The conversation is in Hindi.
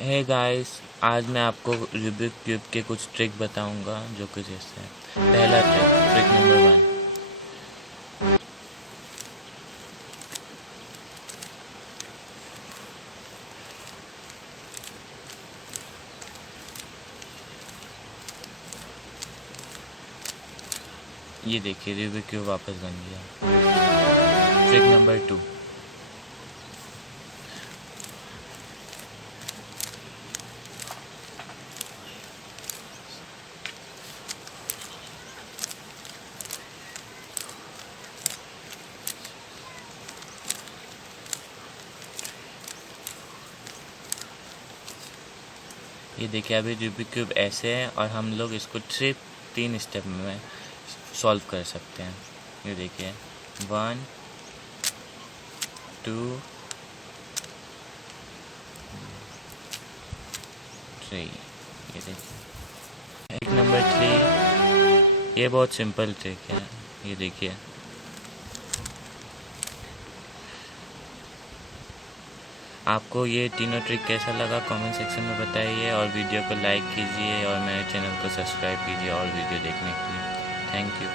हे गाइस, आज मैं आपको रूबिक क्यूब के कुछ ट्रिक बताऊंगा जो कि जैसे पहला ट्रिक नंबर 1। ये देखिए रूबिक क्यूब वापस बन गया। Trick number 2। ये देखिए अभी रूबिक क्यूब ऐसे है और हम लोग इसको 3 स्टेप में सॉल्व कर सकते हैं। ये देखिए 1 2 3। ये देखिए ट्रिक नंबर 3। ये बहुत सिंपल ट्रिक है। ये देखिए आपको ये तीनों ट्रिक कैसा लगा कमेंट सेक्शन में बताइए और वीडियो को लाइक कीजिए और मेरे चैनल को सब्सक्राइब कीजिए और वीडियो देखने के लिए। Thank you.